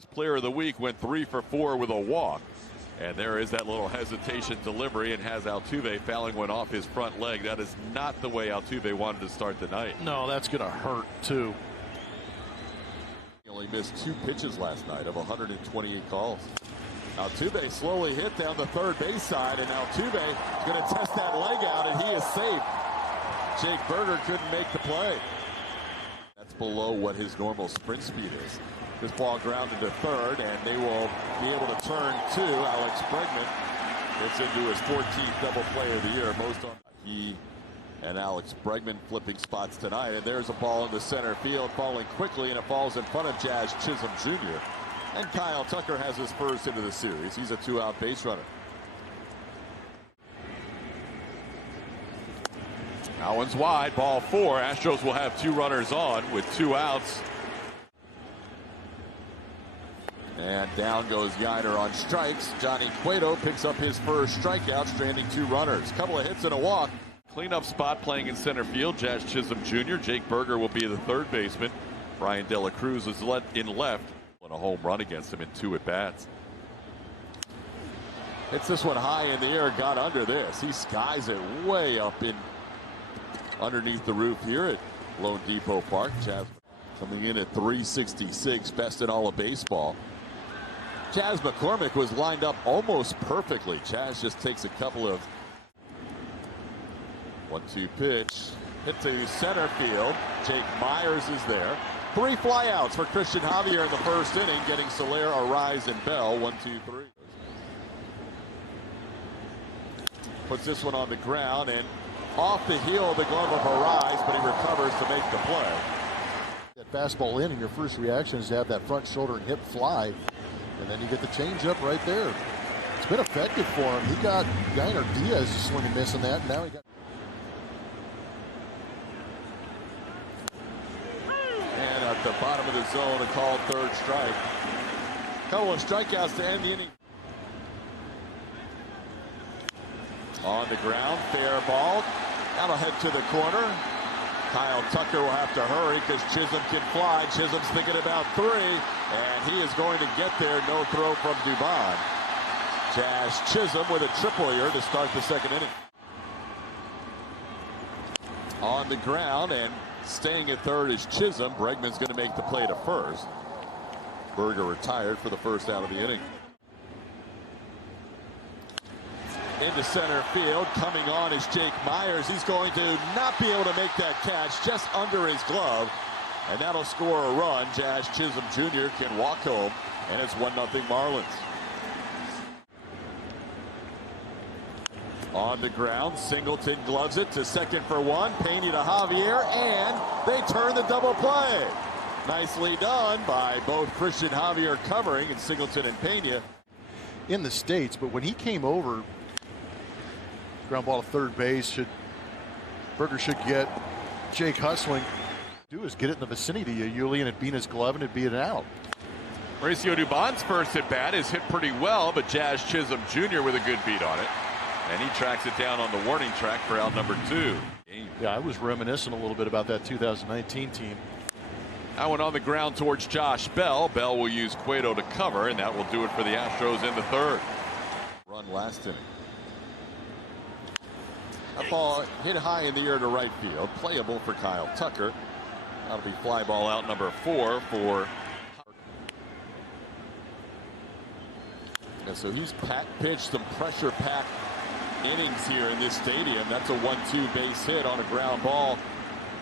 His player of the week went 3 for 4 with a walk. And there is that little hesitation delivery, and has Altuve fouling one off his front leg. That is not the way Altuve wanted to start the night. No, that's going to hurt too. He only missed 2 pitches last night of 128 calls. Altuve slowly hit down the third base side, and Altuve is going to test that leg out, and he is safe. Jake Berger couldn't make the play. That's below what his normal sprint speed is. This ball grounded to third, and they will be able to turn to Alex Bregman. Gets into his 14th double play of the year. Most on he and Alex Bregman flipping spots tonight. And there's a ball in the center field, falling quickly, and it falls in front of Jazz Chisholm Jr. And Kyle Tucker has his first into the series. He's a 2-out base runner. That one's wide, ball 4. Astros will have 2 runners on with 2 outs. And down goes Yiner on strikes. Johnny Cueto picks up his first strikeout, stranding 2 runners. Couple of hits and a walk. Cleanup spot playing in center field, Jazz Chisholm Jr. Jake Berger will be the third baseman. Brian De La Cruz is in left. And a home run against him in 2 at-bats. Hits this one high in the air, got under this. He skies it way up in underneath the roof here at Lone Depot Park. Jazz coming in at 366, best in all of baseball. Chas McCormick was lined up almost perfectly. Chas just takes a couple of 1-2 pitch. Hit to center field. Jake Myers is there. 3 flyouts for Christian Javier in the first inning, getting Soler, Arise, and Bell. 1-2-3. Puts this one on the ground and off the heel of the glove of Arise, but he recovers to make the play. That fastball in, and your first reaction is to have that front shoulder and hip fly. And then you get the changeup right there. It's been effective for him. He got Yiner Diaz to swing and miss on that. And now he got. And at the bottom of the zone, a called third strike. Couple of strikeouts to end the inning. On the ground, fair ball. That'll head to the corner. Kyle Tucker will have to hurry because Chisholm can fly. Chisholm's thinking about 3, and he is going to get there. No throw from Dubon. Jazz Chisholm with a triple here to start the second inning. On the ground and staying at third is Chisholm. Bregman's going to make the play to first. Berger retired for the first out of the inning. Into center field, coming on is Jake Myers. He's going to not be able to make that catch, just under his glove, and that'll score a run. Jazz Chisholm Jr. can walk home, and it's 1-0 Marlins. On the ground, Singleton gloves it to second for 1. Pena to Javier, and they turn the double play. Nicely done by both Christian Javier covering and Singleton and Pena. In the States, but when he came over, ground ball to third base, Berger should get Jake hustling. Do is get it in the vicinity of Yuli, and it'd be in his glove, and it'd be an out. Mauricio Dubon's first at bat is hit pretty well, but Jazz Chisholm Jr. with a good beat on it. And he tracks it down on the warning track for out number 2. Yeah, I was reminiscing a little bit about that 2019 team. That one on the ground towards Josh Bell. Bell will use Cueto to cover, and that will do it for the Astros in the third. Run last inning. That ball hit high in the air to right field. Playable for Kyle Tucker. That'll be fly ball out number 4 for. Yeah, so he's pitched some pressure packed innings here in this stadium. That's a 1-2 base hit on a ground ball.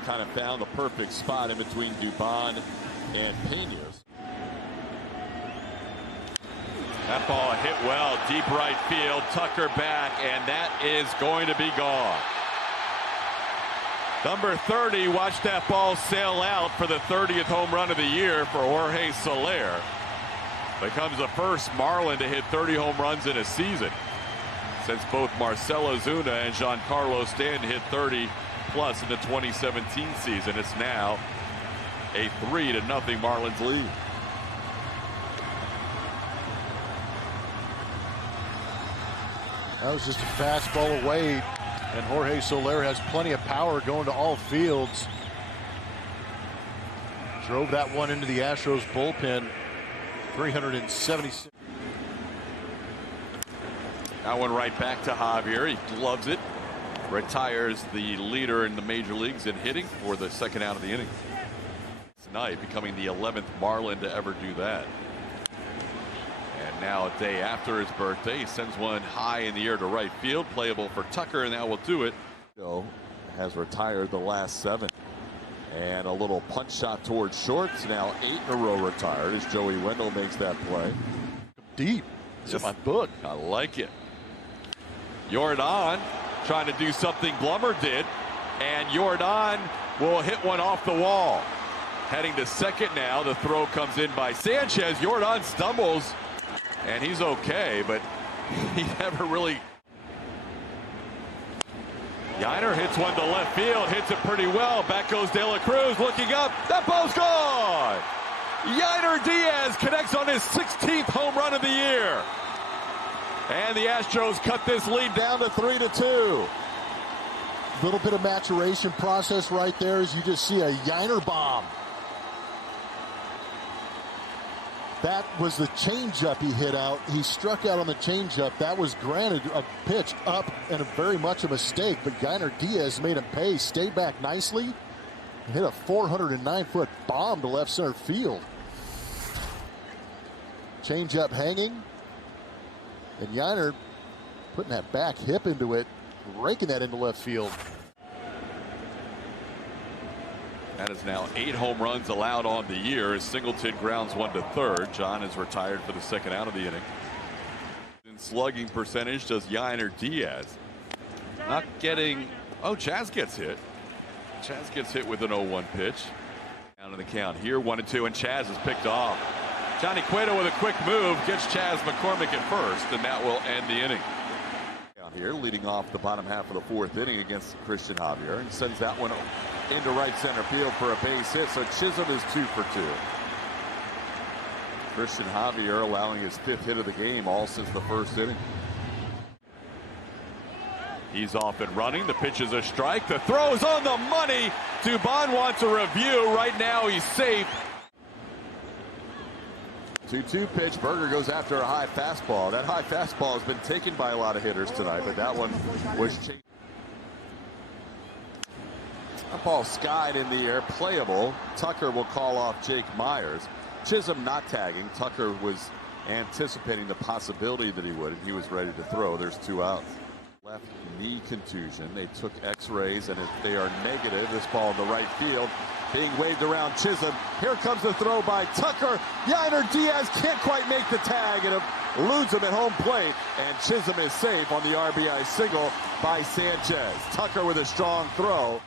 Kind of found the perfect spot in between Dubon and Pena's. That ball hit well, deep right field. Tucker back, and that is going to be gone. Number 30 watched that ball sail out for the 30th home run of the year for Jorge Soler. Becomes the first Marlin to hit 30 home runs in a season since both Marcell Ozuna and Giancarlo Stanton hit 30 plus in the 2017 season. It's now a 3-0 Marlins lead. That was just a fastball away, and Jorge Soler has plenty of power going to all fields. Drove that one into the Astros bullpen. 376. That one right back to Javier. He loves it. Retires the leader in the major leagues in hitting for the second out of the inning tonight, becoming the 11th Marlin to ever do that. And now, a day after his birthday, he sends one high in the air to right field, playable for Tucker, and that will do it. Has retired the last 7. And a little punch shot towards shorts. Now 8 in a row retired as Joey Wendell makes that play. Deep. It's in my book. I like it. Jordan trying to do something Blummer did, and Jordan will hit one off the wall. Heading to second now. The throw comes in by Sanchez. Jordan stumbles, and he's okay, but he never really. Yiner hits one to left field, hits it pretty well. Back goes De La Cruz, looking up. That ball's gone. Yiner Diaz connects on his 16th home run of the year. And the Astros cut this lead down to 3-2. Little bit of maturation process right there as you just see a Yiner bomb. That was the changeup he hit out. He struck out on the changeup. That was granted a pitch up and very much a mistake, but Yiner Diaz made him pay. Stayed back nicely and hit a 409-foot bomb to left center field. Changeup hanging, and Yiner putting that back hip into it, raking that into left field. That is now 8 home runs allowed on the year as Singleton grounds one to third. John is retired for the second out of the inning. In slugging percentage does Yiner Diaz. Not getting. Oh, Chaz gets hit. Chaz gets hit with an 0-1 pitch. Down in the count here, 1-2, and Chaz is picked off. Johnny Cueto with a quick move gets Chaz McCormick at first, and that will end the inning. Down here, leading off the bottom half of the 4th inning against Christian Javier, and sends that one into right center field for a base hit. So Chisholm is 2 for 2. Christian Javier allowing his 5th hit of the game all since the 1st inning. He's off and running. The pitch is a strike. The throw is on the money. Dubon wants a review. Right now he's safe. 2-2 pitch. Berger goes after a high fastball. That high fastball has been taken by a lot of hitters tonight, but that one was changed. That ball skied in the air, playable. Tucker will call off Jake Myers. Chisholm not tagging. Tucker was anticipating the possibility that he would, and he was ready to throw. There's 2 outs. Left knee contusion. They took x-rays, and if they are negative, this ball in the right field being waved around Chisholm. Here comes the throw by Tucker. Yiner Diaz can't quite make the tag, and eludes him at home plate, and Chisholm is safe on the RBI single by Sanchez. Tucker with a strong throw.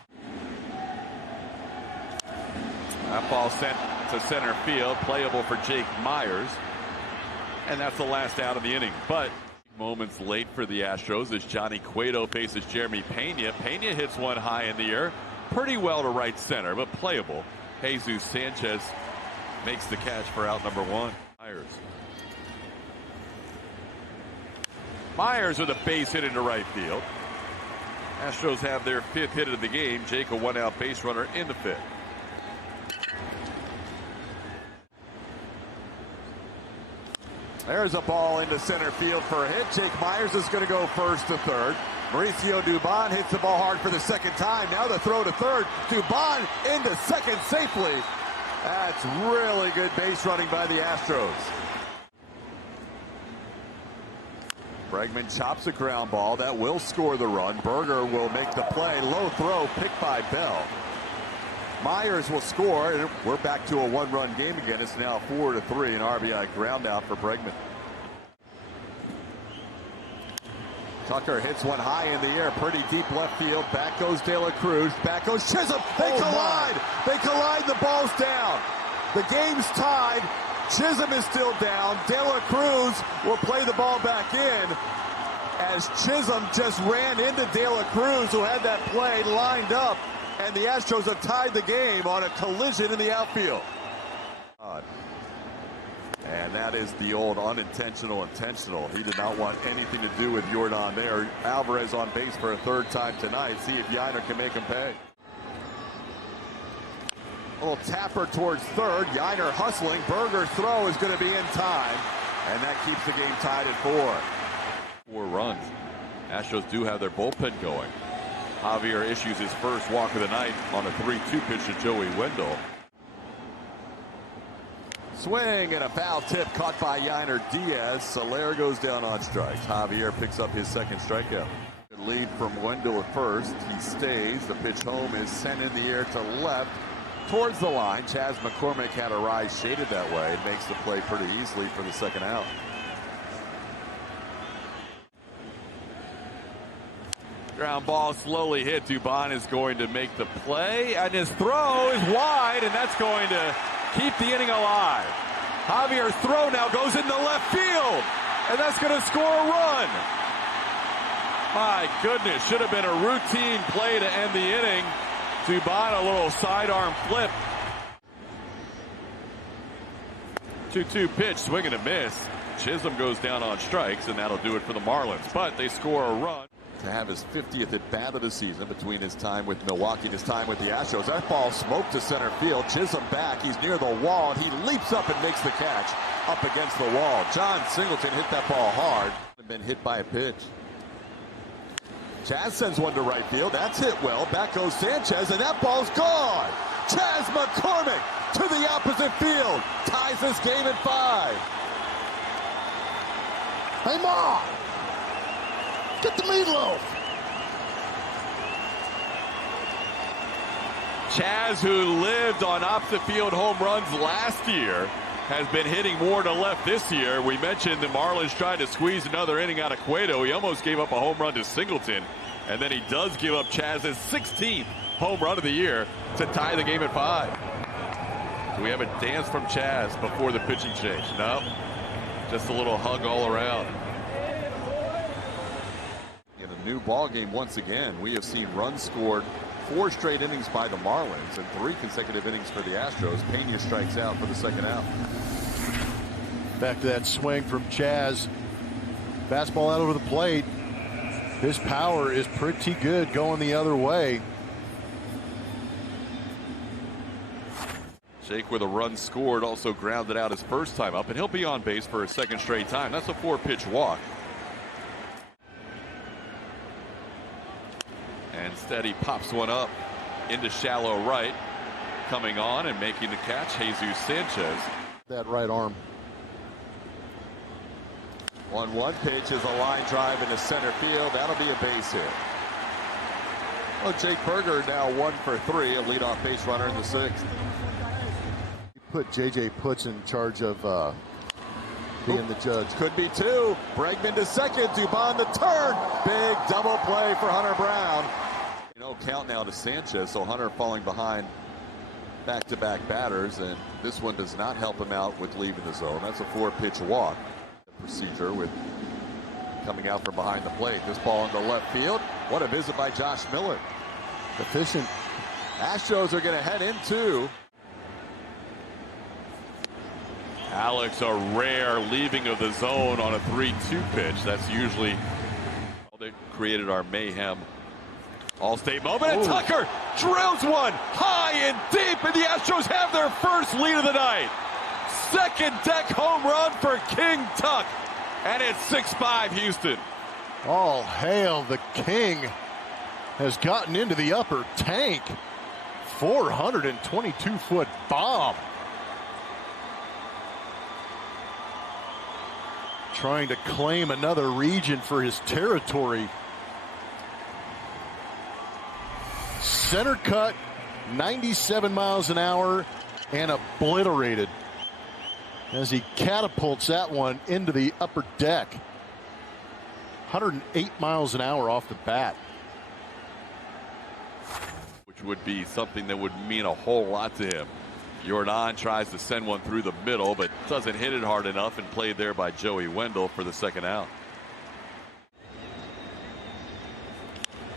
That ball sent to center field, playable for Jake Myers. And that's the last out of the inning. But moments late for the Astros as Johnny Cueto faces Jeremy Pena. Pena hits one high in the air, pretty well to right center, but playable. Jesus Sanchez makes the catch for out number 1. Myers with a base hit into right field. Astros have their 5th hit of the game. Jake, a 1-out base runner in the 5th. There's a ball into center field for a hit. Jake Myers is going to go first to third. Mauricio Dubon hits the ball hard for the second time. Now the throw to third. Dubon into second safely. That's really good base running by the Astros. Bregman chops a ground ball. That will score the run. Berger will make the play. Low throw picked by Bell. Myers will score, and we're back to a 1-run game again. It's now 4-3, an RBI ground out for Bregman. Tucker hits one high in the air, pretty deep left field. Back goes De La Cruz. Back goes Chisholm. They collide. They collide. The ball's down. The game's tied. Chisholm is still down. De La Cruz will play the ball back in as Chisholm just ran into De La Cruz, who had that play lined up. And the Astros have tied the game on a collision in the outfield. And that is the old unintentional intentional. He did not want anything to do with Jordan there. Alvarez on base for a 3rd time tonight. See if Yiner can make him pay. Little tapper towards third. Yainer hustling. Berger's throw is going to be in time. And that keeps the game tied at 4. 4 runs. Astros do have their bullpen going. Javier issues his first walk of the night on a 3-2 pitch to Joey Wendell. Swing and a foul tip caught by Yainer Diaz. Soler goes down on strikes. Javier picks up his second strikeout. Good lead from Wendell at first. He stays. The pitch home is sent in the air to left towards the line. Chas McCormick had a rise shaded that way. It makes the play pretty easily for the second out. Ground ball slowly hit. Dubon is going to make the play, and his throw is wide, and that's going to keep the inning alive. Javier's throw now goes into left field, and that's going to score a run. My goodness, should have been a routine play to end the inning. Dubon, a little sidearm flip. 2-2 pitch, swing and a miss. Chisholm goes down on strikes, and that'll do it for the Marlins, but they score a run. To have his 50th at bat of the season between his time with Milwaukee and his time with the Astros. That ball smoked to center field. Chisholm back. He's near the wall, and he leaps up and makes the catch up against the wall. John Singleton hit that ball hard and been hit by a pitch. Chas sends one to right field. That's hit well. Back goes Sanchez, and that ball's gone. Chas McCormick to the opposite field. Ties this game at 5. Hey, Ma! Get the meatloaf. Chas, who lived on opposite field home runs last year, has been hitting more to left this year. We mentioned the Marlins tried to squeeze another inning out of Cueto. He almost gave up a home run to Singleton, and then he does give up Chas's 16th home run of the year to tie the game at 5. Do we have a dance from Chas before the pitching change? No, just a little hug all around. New ball game once again. We have seen runs scored 4 straight innings by the Marlins and 3 consecutive innings for the Astros. Pena strikes out for the second out. Back to that swing from Chas. Fastball out over the plate. His power is pretty good going the other way. Jake with a run scored, also grounded out his first time up, and he'll be on base for a second straight time. That's a 4-pitch walk. And instead he pops one up into shallow right. Coming on and making the catch, Jesus Sanchez. That right arm. 1-1 pitch is a line drive into center field. That'll be a base hit. Well, Jake Berger now 1 for 3, a leadoff base runner in the 6th. You put J.J. Putz in charge of being the judge. Could be 2. Bregman to second. Dubon the turn. Big double play for Hunter Brown. Count now to Sanchez, so Hunter falling behind back-to-back batters, and this one does not help him out with leaving the zone. That's a 4-pitch walk. The procedure with coming out from behind the plate. This ball into left field. What a visit by Josh Miller. Efficient. Astros are going to head into. Alex, a rare leaving of the zone on a 3-2 pitch. That's usually they created our mayhem all-state moment. And Tucker drills one high and deep, and the Astros have their first lead of the night. Second deck home run for King Tuck, and it's 6-5 Houston. All hail the King. Has gotten into the upper tank. 422-foot bomb. Trying to claim another region for his territory. Center cut, 97 miles an hour, and obliterated as he catapults that one into the upper deck. 108 miles an hour off the bat. Which would be something that would mean a whole lot to him. Jordan tries to send one through the middle, but doesn't hit it hard enough, and played there by Joey Wendell for the second out.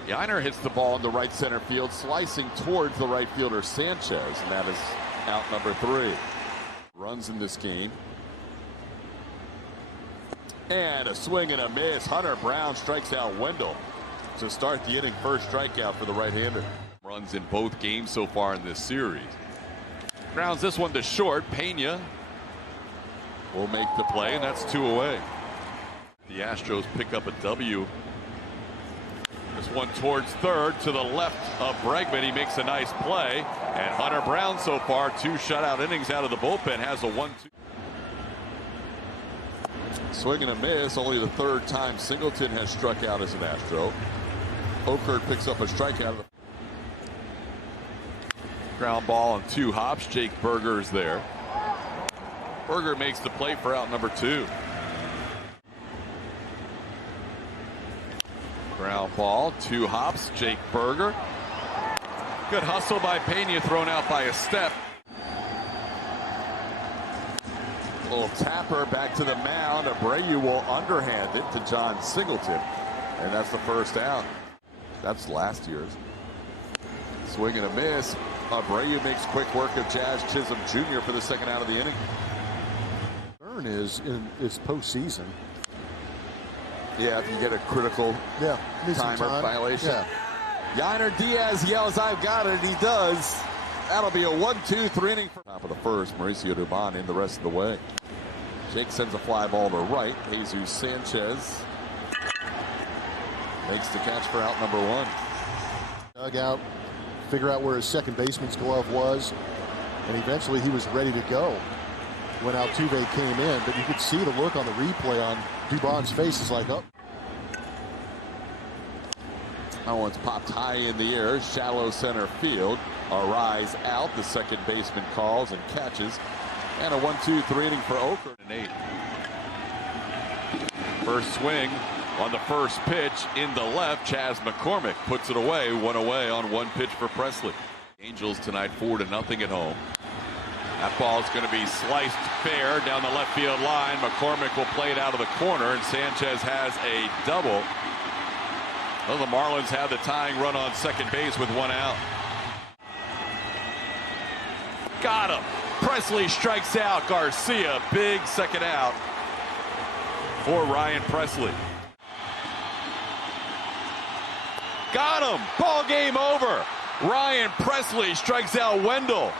Yainer hits the ball in the right center field, slicing towards the right fielder Sanchez, and that is out number 3. Runs in this game. And a swing and a miss. Hunter Brown strikes out Wendell to start the inning. First strikeout for the right-hander. Runs in both games so far in this series. Grounds this one to short. Pena will make the play, and that's 2 away. The Astros pick up a W. This one towards third to the left of Bregman. He makes a nice play. And Hunter Brown so far 2 shutout innings out of the bullpen has a 1-2. Swing and a miss. Only the 3rd time Singleton has struck out as an Astro. Okert picks up a strikeout. Ground ball and 2 hops. Jake Berger's there. Berger makes the play for out number 2. Ground ball, 2 hops. Jake Berger. Good hustle by Pena, thrown out by a step. A little tapper back to the mound. Abreu will underhand it to John Singleton. And that's the first out. That's last year's. Swing and a miss. Abreu makes quick work of Jazz Chisholm Jr. for the 2nd out of the inning. Turn is in its postseason. Yeah, if you get a critical timer violation. Yeah. Yainer Diaz yells, "I've got it," and he does. That'll be a 1-2-3 inning. Top of the first, Mauricio Dubon in the rest of the way. Jake sends a fly ball to right. Jesus Sanchez makes the catch for out number 1. Dug out, figure out where his second baseman's glove was, and eventually he was ready to go when Altuve came in. But you could see the look on the replay on Dubon's face is like, oh. That one's popped high in the air, shallow center field. Arise out. The second baseman calls and catches. And a 1-2-3 inning for Okert. 8. First swing on the first pitch into left. Chas McCormick puts it away. 1 away on 1 pitch for Presley. Angels tonight 4-0 at home. That ball is going to be sliced fair down the left field line. McCormick will play it out of the corner, and Sanchez has a double. Well, the Marlins have the tying run on second base with 1 out. Got him. Presley strikes out Garcia. Big 2nd out for Ryan Presley. Got him. Ball game over. Ryan Presley strikes out Wendell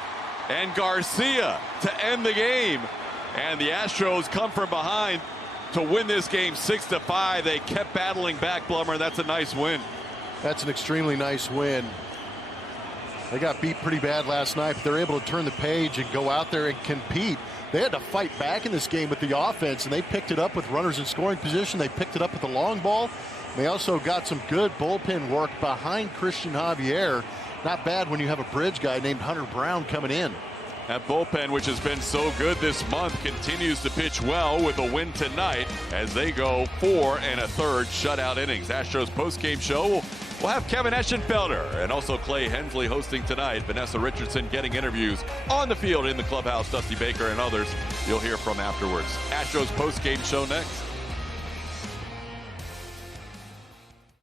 and Garcia to end the game. And the Astros come from behind to win this game 6-5. They kept battling back, Blummer. That's a nice win. That's an extremely nice win. They got beat pretty bad last night, but they're able to turn the page and go out there and compete. They had to fight back in this game with the offense, and they picked it up with runners in scoring position. They picked it up with the long ball. They also got some good bullpen work behind Christian Javier. Not bad when you have a bridge guy named Hunter Brown coming in. That bullpen, which has been so good this month, continues to pitch well with a win tonight as they go 4 1/3 shutout innings. Astros postgame show. We'll have Kevin Eschenfelder and also Clay Hensley hosting tonight. Vanessa Richardson getting interviews on the field in the clubhouse. Dusty Baker and others you'll hear from afterwards. Astros postgame show next.